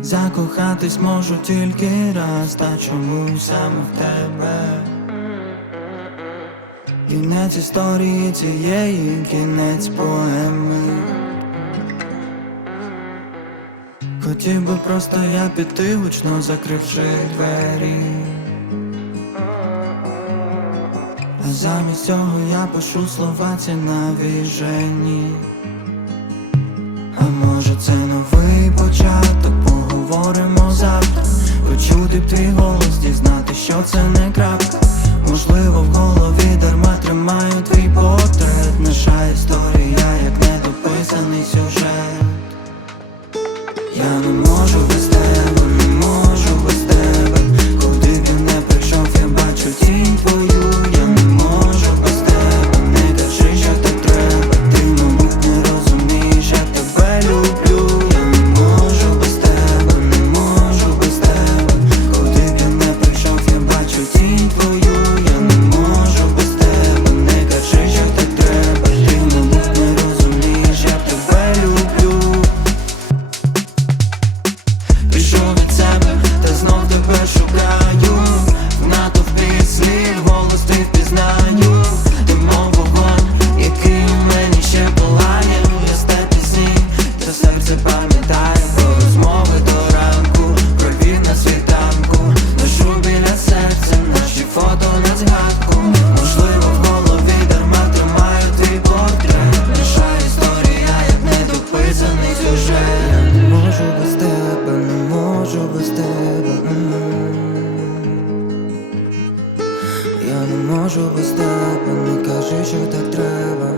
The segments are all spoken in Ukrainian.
Закохатись можу тільки раз, та чому саме в тебе? Кінець історії цієї кінець поеми. Хотів би просто я піти гучно закривши двері. А замість цього я пишу слова ці навіжені станеться вже. можу без тебе, я не можу без тебе, не кажи, що так треба.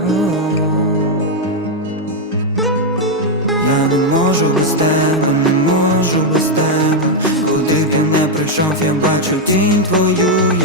Я не можу без тебе, не можу без тебе, куди б ти не прийшов, я бачу тінь твою.